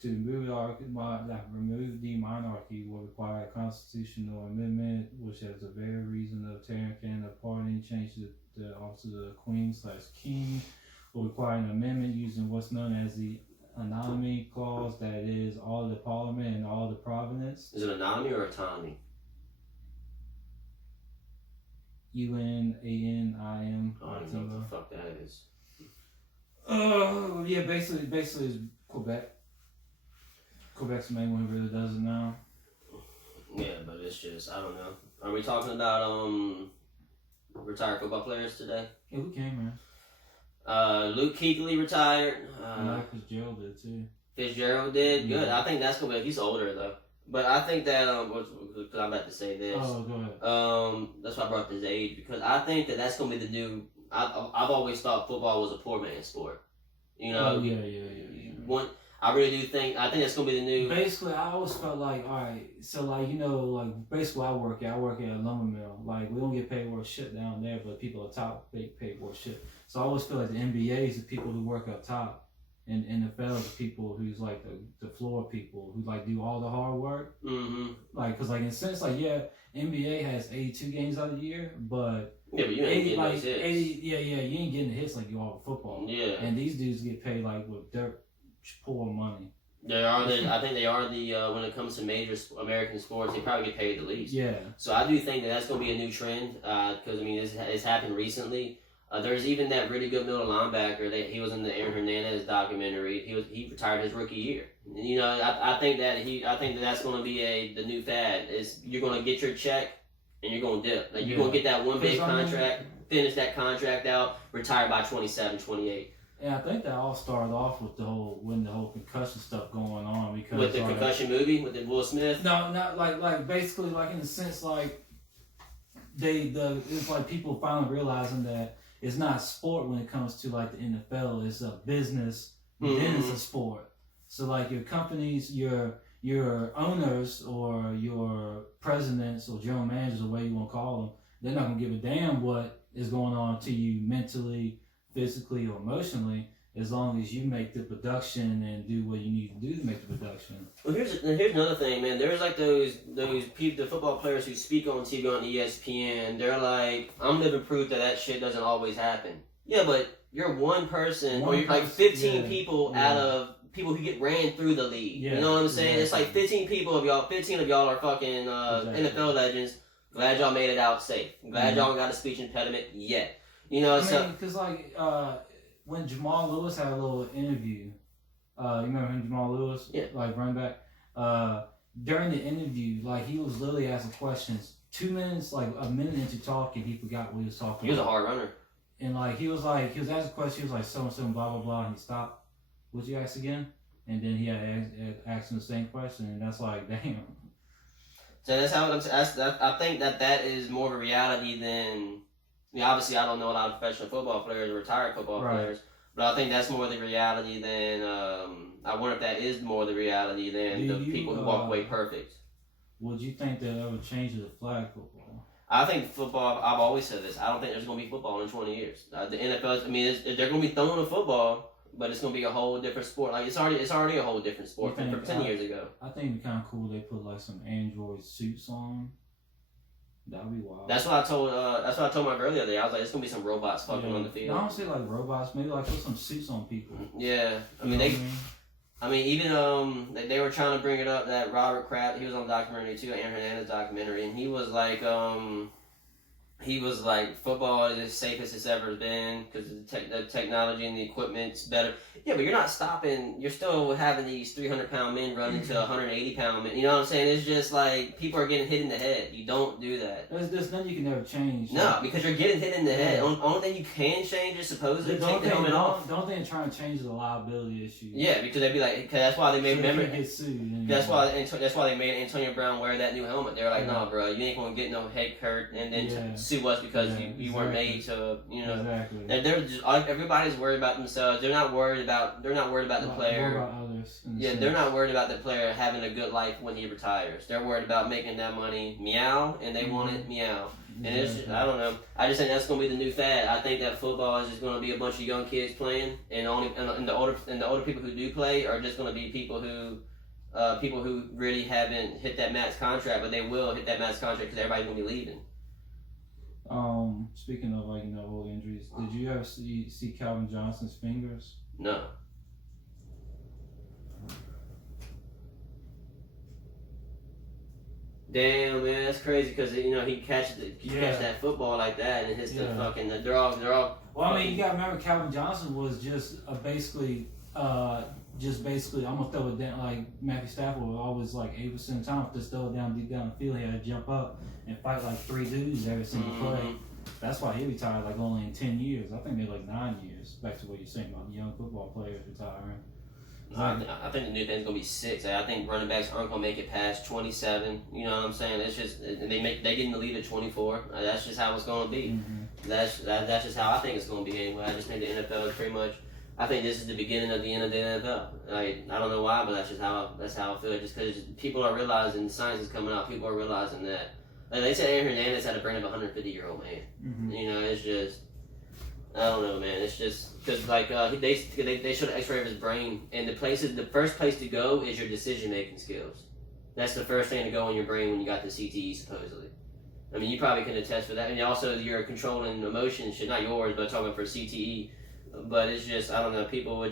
To remove the monarchy will require a constitutional amendment, which has the very reason of tearing Canada apart and change the office of the Queen/King. Will require an amendment using what's known as the Anatomy Clause, that is, all the Parliament and all the province. Is it anatomy or autonomy? UNANIM. Oh, I don't know what the fuck that is. Oh, yeah, basically it's Quebec. Quebec's the main one who really does it now. Yeah, but it's just, I don't know. Are we talking about retired football players today? Yeah, we can, man. Luke Kuechly retired. Fitzgerald did too. Fitzgerald did? Good. I think that's gonna be, he's older though. But I think that because I'm about to say this. Oh, go ahead. That's why I brought up his age because I think that that's gonna be the new. I've always thought football was a poor man's sport. You know. Oh, yeah. I really do think. I think that's gonna be the new. Basically, I always felt like, all right, so like basically, I work at a lumber mill. Like we don't get paid worth shit down there, but people at top they paid worth shit. So I always feel like the NBA is the people who work up top, and NFL is the people who's like the floor people who like do all the hard work. Mm-hmm. Like, cause like in a sense, like NBA has 82 games out of the year, but yeah, but you ain't getting like those hits. 80, you ain't getting the hits like you are with football. Yeah, and these dudes get paid like with dirt poor money. I think they are the when it comes to major American sports, they probably get paid the least. Yeah. So I do think that's going to be a new trend because I mean it's happened recently. There's even that really good middle linebacker that he was in the Hernandez documentary. He retired his rookie year. You know, I think that's going to be the new fad. Is you're going to get your check and you're going to dip. Like you're going to get that one big contract, finish that contract out, retire by 27, 28. And I think that all started off with the whole concussion stuff going on because with the concussion movie with the Will Smith. No, not like basically like in the sense like it's like people finally realizing that it's not sport when it comes to like the NFL. It's a business, then it's a sport. So like your companies, your owners or your presidents or general managers or whatever you want to call them, they're not gonna give a damn what is going on to you mentally, physically or emotionally, as long as you make the production and do what you need to do to make the production. Well, here's another thing, man. There's like those people, the football players who speak on TV on ESPN. They're like, I'm living proof that shit doesn't always happen. Yeah, but you're one person, or you're like 15 people out of people who get ran through the league. You know what I'm saying? It's like 15 people of y'all. 15 of y'all are fucking NFL legends. Glad y'all made it out safe. Glad y'all got a speech impediment yet. You know, because like when Jamal Lewis had a little interview, you remember him, Jamal Lewis? Yeah. Like running back. During the interview, like he was literally asking questions. 2 minutes, like a minute into talking, he forgot what he was talking about. He was a hard runner. And like he was asking questions. He was like so and so and blah blah blah, and he stopped. Would you ask again? And then he had asked him the same question, and that's like, damn. So that's how I think that is more of a reality than. I mean, obviously, I don't know a lot of professional football players or retired football players, but I think that's more the reality than. I wonder if that is more the reality than the people who walk away perfect. Would you think that ever change the flag football? I think football. I've always said this. I don't think there's going to be football in 20 years. The NFL. I mean, they're going to be throwing a football, but it's going to be a whole different sport. Like it's already a whole different sport from 10 years ago. I think it'd be kind of cool. They put like some Android suits on. That'd be wild. That's what I told. My girl the other day. I was like, "It's gonna be some robots fucking on the field." No, I don't say like robots. Maybe like put some suits on people. Yeah, I mean even they were trying to bring it up that Robert Kraft. He was on a documentary too, an Hernandez documentary, and he was like, football is as safe as it's ever been because the technology and the equipment's better. Yeah, but you're not stopping. You're still having these 300-pound men run into 180-pound men. You know what I'm saying? It's just like people are getting hit in the head. You don't do that. There's nothing you can never change. No, because you're getting hit in the head. Only thing you can change is supposedly take the helmet off. Don't think trying to change the liability issue. Yeah, because they'd be like, cause that's why they made get sued. That's why they made Antonio Brown wear that new helmet. They were like, nah, bro, you ain't gonna get no head hurt and then sue us because you weren't made to, you know. Exactly. They're just, everybody's worried about themselves. They're not worried about the player. About others. They're not worried about the player having a good life when he retires. They're worried about making that money meow, and they want it meow. And it's just, I don't know. I just think that's gonna be the new fad. I think that football is just gonna be a bunch of young kids playing, and the older people who do play are just gonna be people who really haven't hit that max contract, but they will hit that max contract because everybody's gonna be leaving. Speaking of old injuries, did you ever see Calvin Johnson's fingers? No. Damn, man, that's crazy because he catch that football like that and it hits the fucking. They're all. Well, I mean, you gotta remember Calvin Johnson was just basically almost throw it down like Matthew Stafford was always like 80% of the time just throw it down deep down the field. He had to jump up and fight like 3 dudes every single play. That's why he retired like only in 10 years. I think they're like 9 years. Back to what you're saying about young football players retiring. I think the new thing's gonna be 6. I think running backs aren't gonna make it past 27. You know what I'm saying? It's just they get in the lead at 24. That's just how it's gonna be. Mm-hmm. That's just how I think it's gonna be anyway. I just think the NFL is pretty much. I think this is the beginning of the end of the NFL. Like, I don't know why, but that's how I feel. Just because people are realizing science is coming out, people are realizing that. Like they said, Hernandez had a brain of a 150-year-old man. Mm-hmm. You know, it's just. I don't know, man. It's just because they showed an X-ray of his brain, and the first place to go is your decision-making skills. That's the first thing to go in your brain when you got the CTE, supposedly. I mean, you probably can attest for that. And also, your controlling emotions, shit, not yours, but talking for CTE. But it's just, I don't know. People. I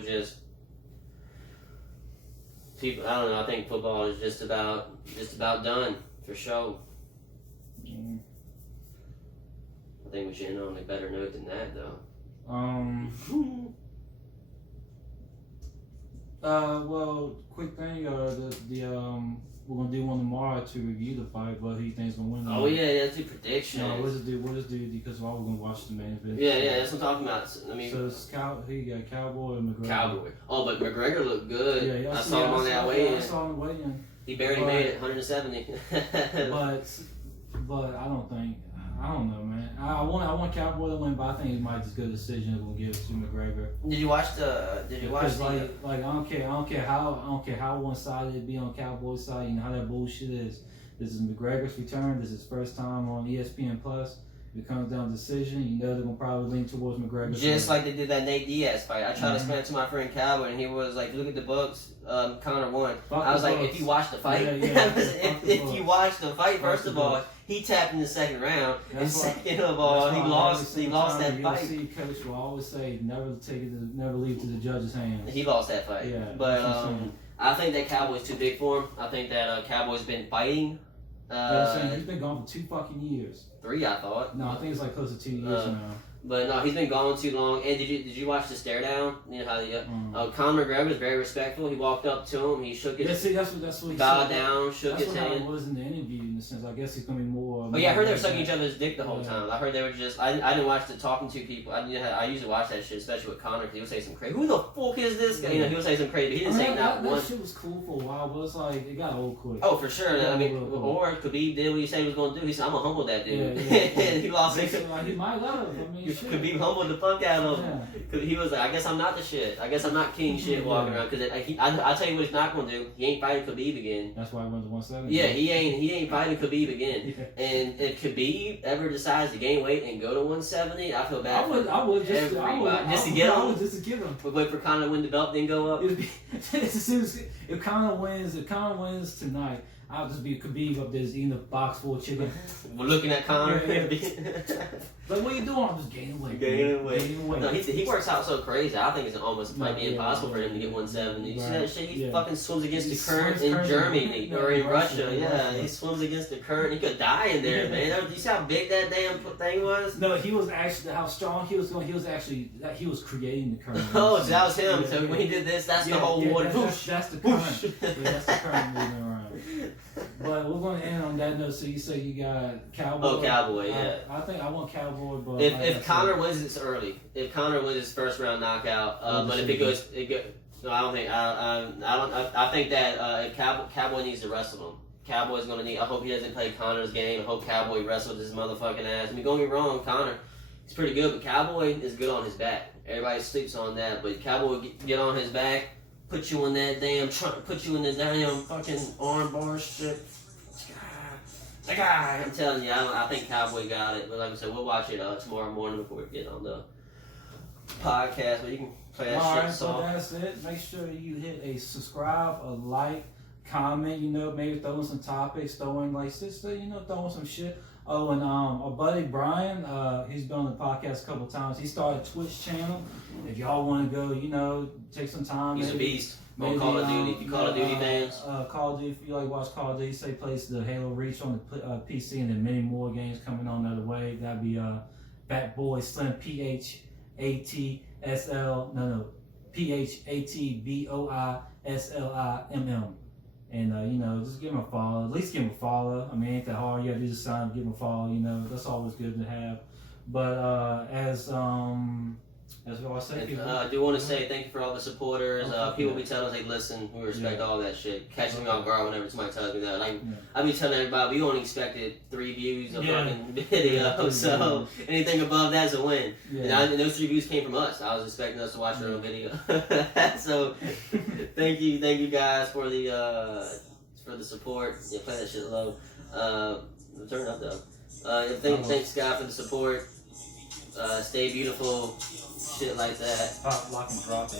don't know. I think football is just about done for sure. Mm-hmm. I think we should end on a better note than that, though. Well, quick thing. We're gonna do one tomorrow to review the fight. But who you think's gonna win? Oh yeah, let's do predictions. No, we'll just do because we're gonna watch the main event. Yeah, that's what I'm talking about. I mean, so it's who you got? Cowboy or McGregor? Cowboy. Oh, but McGregor looked good. Yeah, I saw him on that weigh-in. I saw him weigh-in. He barely made it, 170. But I don't know, man. I want Cowboy to win, but I think it might just go decision. We'll give it to McGregor. Did you watch the? I don't care how one-sided it be on Cowboy's side. You know how that bullshit is. This is McGregor's return. This is his first time on ESPN Plus. If it comes down to decision, you know they're gonna probably lean towards McGregor. Just like they did that Nate Diaz fight. I tried to explain it to my friend Cowboy, and he was like, "Look at the books. Conor won." I was like, "If you watch the fight, if you watch the fight, first of all, he tapped in the second round, and second of all, he lost that fight." UFC coach will always say, "Never leave it to the judge's hands." He lost that fight. Yeah, but I think that Cowboy's too big for him. I think that Cowboy's been fighting. He's been gone for 2 fucking years. 3, I thought. No, I think it's like close to 2 years now. But no, he's been gone too long. And did you watch the stare down? You know how Conor McGregor was very respectful. He walked up to him. He shook his. Yeah, see, that's what he bowed said. down, shook his hand. That's what it was in the interview. In the sense, I guess he's gonna be more. Oh yeah, I heard they were sucking each other's dick the whole time. I heard they were just. I didn't watch the talking to people. I usually watch that shit, especially with Conor, because he would say some crazy. Who the fuck is this guy? You know, he would say some crazy. But he didn't say not one. That shit was cool for a while, but it's like it got old quick. Oh, for sure. I mean, or Khabib did what he said he was gonna do. He said, "I'm gonna humble that dude." Yeah. He lost. He might love. I mean, Khabib humbled the fuck out of him. Cause he was like, I guess I'm not the shit. I guess I'm not king shit walking around. Cause I tell you what he's not gonna do. He ain't fighting Khabib again. That's why he went to 170. Yeah, he ain't fighting Khabib again. Yeah. And if Khabib ever decides to gain weight and go to 170, I feel bad. I would just to get him. But wait for Conor to win the belt, then go up. If Conor wins tonight, I'll just be Khabib up there eating a box full of chicken. We're looking at Conor. Like, what are you doing? I'm just gaining weight. Gaining weight. No, he works out so crazy. I think it's almost might be impossible for him to get 170. You see that shit? He fucking swims against the current in Germany or in Russia. Yeah, he swims against the current. He could die in there, man. You see how big that damn thing was? No, he was actually how strong he was going. He was creating the current. Oh, so that was him. So when he did this, that's the whole water. That's the current. That's the current moving around. But we're going to end on that note. So you say you got Cowboy. Oh, Cowboy, yeah. I think I want Cowboy, but if Conor wins, it's early. If Conor wins his first round knockout, but if it goes, no, I don't think. I think that if Cowboy needs to wrestle him. Cowboy's gonna need. I hope he doesn't play Conor's game. I hope Cowboy wrestles his motherfucking ass. I mean, don't get me wrong, Conor, he's pretty good, but Cowboy is good on his back. Everybody sleeps on that, but Cowboy get on his back. Put you in that damn put you in the damn fucking arm bar shit. I'm telling you, I think Cowboy got it. But like I said, we'll watch it tomorrow morning before we get on the podcast. But you can play that shit. Alright, so that's it. Make sure you hit a subscribe, a like, comment. You know, maybe throw in some topics, throw in some shit. Oh, and our buddy Brian, he's been on the podcast a couple times. He started a Twitch channel. If y'all want to go, take some time. He's a beast. On Call of Duty. If you Call of Duty fans. Call of Duty, if you like watch Call of Duty, say plays the Halo Reach on the PC, and then many more games coming on the other way. That'd be Bat Boy Slim PHATBOISLIMM. And just give him a follow. At least give him a follow. I mean, ain't that hard. You gotta do the sign, give him a follow. That's always good to have. But as That's what I say. And, People. I do want to say thank you for all the supporters. Oh, People yeah. be telling us they listen. We respect Yeah. all that shit. Catching me off guard whenever somebody tells me that. Like, Yeah. I be telling everybody we only expected 3 views a Yeah. fucking video. Yeah, So anything above that's a win. Yeah. And those 3 views came from us. I was expecting us to watch our own video. So thank you guys for the support. Yeah, play that shit low. Turn it up though. Thanks God for the support. Stay beautiful. Shit like that. Pop, lock, and drop it.